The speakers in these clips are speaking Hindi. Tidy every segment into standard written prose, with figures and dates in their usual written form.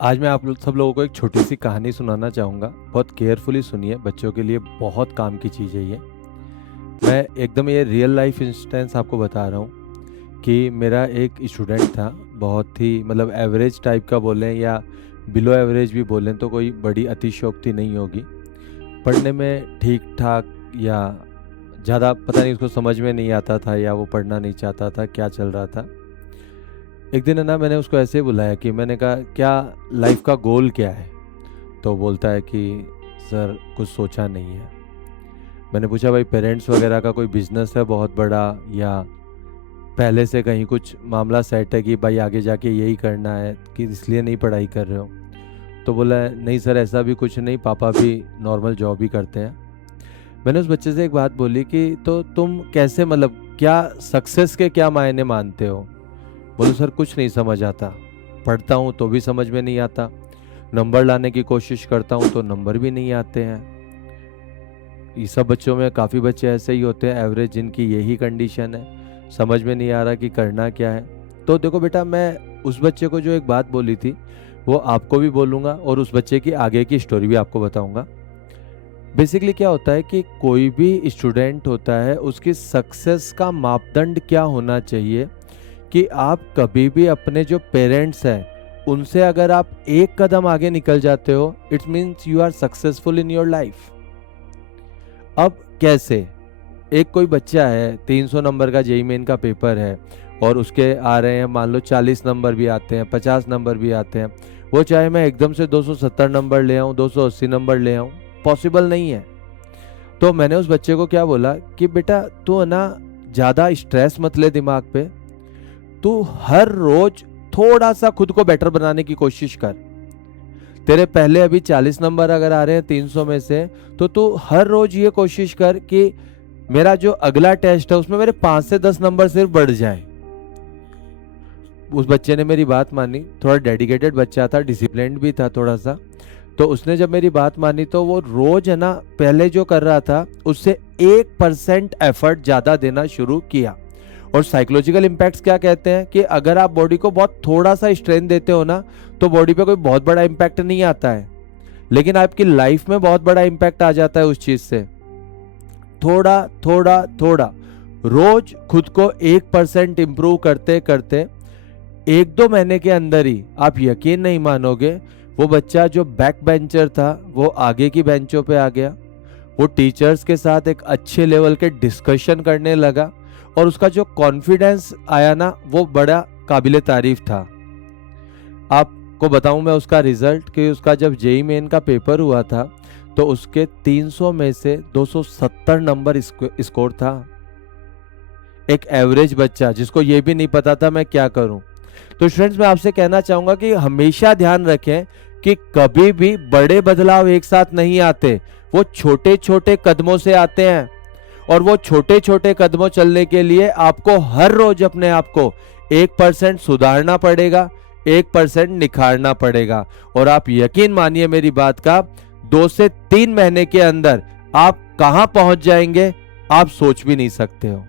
आज मैं आप सब लोगों को एक छोटी सी कहानी सुनाना चाहूँगा। बहुत केयरफुली सुनिए, बच्चों के लिए बहुत काम की चीज़ है ये। मैं एकदम ये रियल लाइफ इंस्टेंस आपको बता रहा हूँ कि मेरा एक स्टूडेंट था, बहुत ही मतलब एवरेज टाइप का बोलें या बिलो एवरेज भी बोलें तो कोई बड़ी अतिशयोक्ति नहीं होगी। पढ़ने में ठीक ठाक या ज़्यादा पता नहीं, उसको समझ में नहीं आता था या वो पढ़ना नहीं चाहता था, क्या चल रहा था। एक दिन है ना, मैंने उसको ऐसे बुलाया कि मैंने कहा क्या लाइफ का गोल क्या है। तो बोलता है कि सर कुछ सोचा नहीं है। मैंने पूछा भाई पेरेंट्स वगैरह का कोई बिजनेस है बहुत बड़ा, या पहले से कहीं कुछ मामला सेट है कि भाई आगे जाके यही करना है, कि इसलिए नहीं पढ़ाई कर रहे हो। तो बोला नहीं सर ऐसा भी कुछ नहीं, पापा भी नॉर्मल जॉब ही करते हैं। मैंने उस बच्चे से एक बात बोली कि तो तुम कैसे, मतलब क्या सक्सेस के क्या मायने मानते हो। बोलो सर कुछ नहीं समझ आता, पढ़ता हूँ तो भी समझ में नहीं आता, नंबर लाने की कोशिश करता हूँ तो नंबर भी नहीं आते हैं। ये सब बच्चों में काफ़ी बच्चे ऐसे ही होते हैं एवरेज, जिनकी यही कंडीशन है, समझ में नहीं आ रहा कि करना क्या है। तो देखो बेटा, मैं उस बच्चे को जो एक बात बोली थी वो आपको भी बोलूँगा और उस बच्चे की आगे की स्टोरी भी आपको बताऊँगा। बेसिकली क्या होता है कि कोई भी स्टूडेंट होता है, उसकी सक्सेस का मापदंड क्या होना चाहिए कि आप कभी भी अपने जो पेरेंट्स हैं उनसे अगर आप एक कदम आगे निकल जाते हो, it's means you are successful in your life. अब कैसे, एक कोई बच्चा है 300 नंबर का जेईई मेन का पेपर है और उसके आ रहे हैं मान लो 40 नंबर भी आते हैं, 50 नंबर भी आते हैं। वो चाहे मैं एकदम से 270 नंबर ले आऊँ, 280 नंबर ले आऊँ, पॉसिबल नहीं है। तो मैंने उस बच्चे को क्या बोला कि बेटा तू है ना, ज़्यादा स्ट्रेस मत ले दिमाग पे, तू हर रोज थोड़ा सा खुद को बेटर बनाने की कोशिश कर। तेरे पहले अभी 40 नंबर अगर आ रहे हैं 300 में से, तो तू हर रोज ये कोशिश कर कि मेरा जो अगला टेस्ट है उसमें मेरे 5 से 10 नंबर सिर्फ बढ़ जाए। उस बच्चे ने मेरी बात मानी, थोड़ा डेडिकेटेड बच्चा था, डिसिप्लिन्ड भी था थोड़ा सा। तो उसने जब मेरी बात मानी तो वो रोज है ना, पहले जो कर रहा था उससे 1% एफर्ट ज्यादा देना शुरू किया। और साइकोलॉजिकल इम्पैक्ट्स क्या कहते हैं कि अगर आप बॉडी को बहुत थोड़ा सा स्ट्रेन देते हो ना, तो बॉडी पे कोई बहुत बड़ा इम्पैक्ट नहीं आता है, लेकिन आपकी लाइफ में बहुत बड़ा इम्पैक्ट आ जाता है उस चीज से। थोड़ा थोड़ा थोड़ा रोज खुद को 1% इंप्रूव करते करते 1-2 महीने के अंदर ही आप यकीन नहीं मानोगे, वो बच्चा जो बैक बेंचर था वो आगे की बेंचों पे आ गया। वो टीचर्स के साथ एक अच्छे लेवल के डिस्कशन करने लगा और उसका जो कॉन्फिडेंस आया ना, वो बड़ा काबिले तारीफ था। आपको बताऊं मैं उसका रिजल्ट, कि उसका जब जेईई मेन का पेपर हुआ था तो उसके 300 में से 270 नंबर स्कोर था। एक एवरेज बच्चा जिसको ये भी नहीं पता था मैं क्या करूं। तो स्टूडेंट्स, मैं आपसे कहना चाहूंगा कि हमेशा ध्यान रखें कि कभी भी बड़े बदलाव एक साथ नहीं आते, वो छोटे छोटे कदमों से आते हैं। और वो छोटे छोटे कदमों चलने के लिए आपको हर रोज अपने आप को 1% सुधारना पड़ेगा, 1% निखारना पड़ेगा। और आप यकीन मानिए मेरी बात का, 2 से 3 महीने के अंदर आप कहां पहुंच जाएंगे आप सोच भी नहीं सकते हो।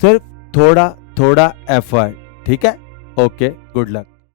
सिर्फ थोड़ा थोड़ा एफर्ट, ठीक है? Okay, good luck.